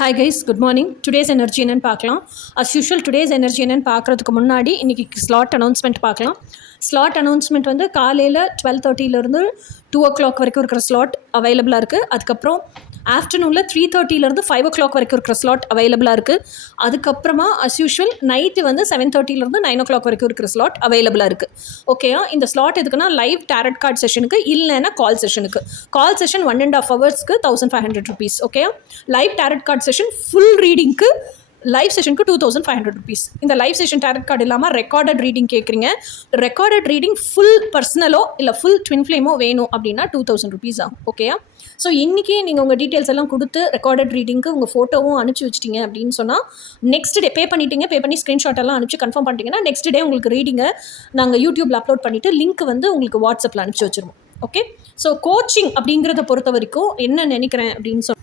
Hi guys, good morning. Today's energy என்னென்னு பார்க்கலாம். As usual today's energy என்னென்னு பார்க்குறதுக்கு முன்னாடி இன்றைக்கி ஸ்லாட் அனௌன்ஸ்மெண்ட் பார்க்கலாம். ஸ்லாட் அனௌன்ஸ்மெண்ட் வந்து காலையில் 12:30 2:00 வரைக்கும் இருக்கிற ஸ்லாட் அவைலபிளாக இருக்குது. அதுக்கப்புறம் ஆஃப்டர்நூனில் 3:30 5:00 வரைக்கும் இருக்கிற ஸ்லாட் அவைலபிளாக இருக்குது. அதுக்கப்புறமா அஸ் யூஷுவல் நைட்டு வந்து 7:30 9:00 வரைக்கும் இருக்கிற ஸ்லாட் அவைலபிளாக இருக்குது. ஓகேயா? இந்த ஸ்லாட் எதுக்குன்னா லைவ் டேரட் கார்ட் செஷனுக்கு, இல்லைன்னா கால் செஷனுக்கு. கால் செஷன் 1.5 ஹவர்ஸ்க்கு 1500 rupees. ஓகேயா? Live tarot card session full ரீடிங்க்கு லைவ் செஷனுக்கு 2500 rupees. இந்த லைவ் செஷன் டேரட் கார்டு இல்லாமல் ரெக்கார்டட் ரீடிங் கேட்குறீங்க. ரெக்கார்டட் ரீடிங் ஃபுல் பர்சனலோ இல்லை ஃபுல் ட்வின் ஃப்ளேமோ வேணும் அப்படின்னா 2000 rupees ஆகும். ஓகேயா? ஸோ இன்றைக்கி நீங்கள் உங்கள் டீட்டெயில்ஸ் எல்லாம் கொடுத்து ரெக்கார்டட் ரீடிங்க்கு உங்கள் ஃபோட்டோவும் அனுப்பிச்சி வச்சிட்டிங்க அப்படின்னு சொன்னால் நெக்ஸ்ட் டே பே பண்ணி ஸ்க்ரீன்ஷாட் எல்லாம் அனுப்பிச்சு கன்ஃபார்ம் பண்ணிட்டீங்கன்னா நெக்ஸ்ட் டே உங்களுக்கு ரீடிங்கை நாங்கள் யூடியூப்பில் அப்லோட் பண்ணிவிட்டு லிங்க் வந்து உங்களுக்கு வாட்ஸ்அப்பில் அனுப்பிச்சி வச்சுருவோம். ஓகே? ஸோ கோச்சிங் அப்படிங்கிறத பொறுத்த வரைக்கும் என்ன நினைக்கிறேன் அப்படின்னு சொல்லி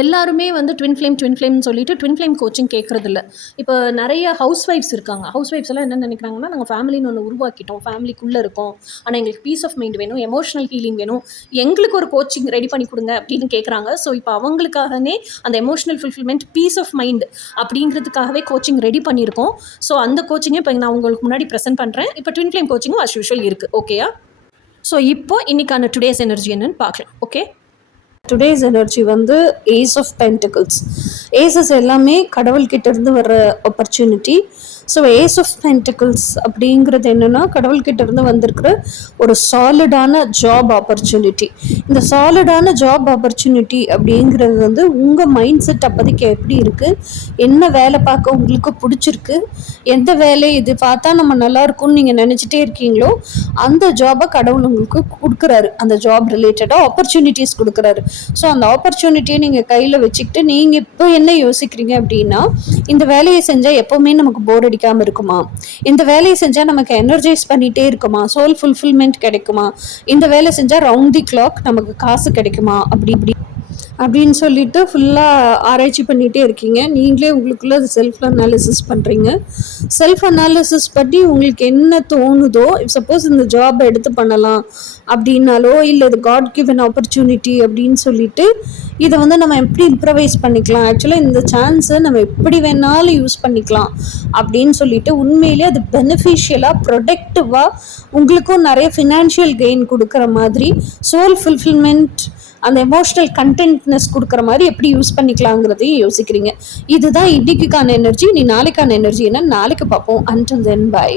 எல்லாருமே வந்து ட்வின் ஃப்ளேம்னு சொல்லிட்டு ட்வின் ஃப்ளேம் கோச்சிங் கேட்குறதில்ல. இப்போ நிறைய ஹவுஸ் ஒய்ஃப்ஸ் இருக்காங்க. ஹவுஸ் ஒய்ஃப்ஸ் எல்லாம் என்ன நினைக்கிறாங்கன்னா, நாங்கள் ஃபேமிலின்னு ஒன்று உருவாக்கிட்டோம், ஃபேமிலிக்குள்ளே இருக்கோம், ஆனால் எங்களுக்கு பீஸ் ஆஃப் மைண்ட் வேணும், எமோஷனல் ஹீலிங் வேணும், எங்களுக்கு ஒரு கோச்சிங் ரெடி பண்ணி கொடுங்க அப்படின்னு கேட்குறாங்க. ஸோ இப்போ அவங்களுக்காகவே அந்த emotional fulfilment, peace of mind அப்படிங்கிறதுக்காகவே கோச்சிங் ரெடி பண்ணியிருக்கோம். ஸோ அந்த கோச்சிங்கை இப்போ நான் உங்களுக்கு முன்னாடி ப்ரெசென்ட் பண்ணுறேன். இப்போ ட்வின் ஃப்ளேம் கோச்சிங்கும் அஸ் யூஷுவல் இருக்குது. ஓகேயா? ஸோ இப்போ இன்றைக்கான டுடேஸ் எனர்ஜி என்னன்னு பார்க்கலாம். ஓகே? டுடேஸ் எனர்ஜி வந்து ஏஸ் ஆஃப் பென்டிகிள்ஸ். ஏசஸ் எல்லாமே கடவுள்கிட்ட இருந்து வர்ற opportunity. So ace of pentacles அப்படிங்கிறது என்னென்னா, கடவுள்கிட்ட இருந்து வந்திருக்கிற ஒரு சாலிடான ஜாப் ஆப்பர்ச்சுனிட்டி. இந்த சாலிடான ஜாப் ஆப்பர்ச்சுனிட்டி அப்படிங்கிறது வந்து உங்கள் மைண்ட் செட் அப்போதைக்கு எப்படி இருக்குது, என்ன வேலை பார்க்க உங்களுக்கு பிடிச்சிருக்கு, எந்த வேலை இது பார்த்தா நம்ம நல்லா இருக்கும்னு நீங்கள் நினச்சிட்டே இருக்கீங்களோ அந்த ஜாபை கடவுள் உங்களுக்கு கொடுக்குறாரு. அந்த ஜாப் ரிலேட்டடாக ஆப்பர்ச்சுனிட்டிஸ் கொடுக்குறாரு. ஸோ அந்த ஆப்பர்ச்சுனிட்டியை நீங்கள் கையில் வச்சுக்கிட்டு நீங்கள் இப்போ என்ன யோசிக்கிறீங்க அப்படின்னா, இந்த வேலையை செஞ்சால் எப்போவுமே நமக்கு போர் அடிக்காமல் இருக்குமா, இந்த வேலையை செஞ்சால் நமக்கு எனர்ஜைஸ் பண்ணிகிட்டே இருக்குமா, சோல் ஃபுல்ஃபில்மெண்ட் கிடைக்குமா, இந்த வேலை செஞ்சால் ரவுண்ட் தி கிளாக் நமக்கு காசு கிடைக்குமா அப்படின்னு சொல்லிட்டு ஃபுல்லாக ஆராய்ச்சி பண்ணிகிட்டே இருக்கீங்க. நீங்களே உங்களுக்குள்ளே அது செல்ஃப் அனாலிசிஸ் பண்ணுறீங்க. செல்ஃப் அனாலிசிஸ் பற்றி உங்களுக்கு என்ன தோணுதோ, சப்போஸ் இந்த ஜாபை எடுத்து பண்ணலாம் அப்படின்னாலோ, இல்லை இது காட் கிவன் ஆப்பர்ச்சுனிட்டி அப்படின்னு சொல்லிட்டு இதை வந்து நம்ம எப்படி இம்ப்ரவைஸ் பண்ணிக்கலாம், ஆக்சுவலாக இந்த சான்ஸை நம்ம எப்படி வேணாலும் யூஸ் பண்ணிக்கலாம் அப்படின்னு சொல்லிட்டு உண்மையிலே அது பெனிஃபிஷியலாக, ப்ரொடக்டிவாக, உங்களுக்கும் நிறைய ஃபினான்ஷியல் கெயின் கொடுக்குற மாதிரி, சோல் ஃபுல்ஃபில்மெண்ட், அந்த எமோஷனல் கண்டென்ட்னஸ் கொடுக்குற மாதிரி எப்படி யூஸ் பண்ணிக்கலாங்கிறதையும் யோசிக்கிறீங்க. இதுதான் இன்னைக்கான எனர்ஜி. நீ நாளைக்கான எனர்ஜி என்ன நாளைக்கு பார்ப்போம். Until then by.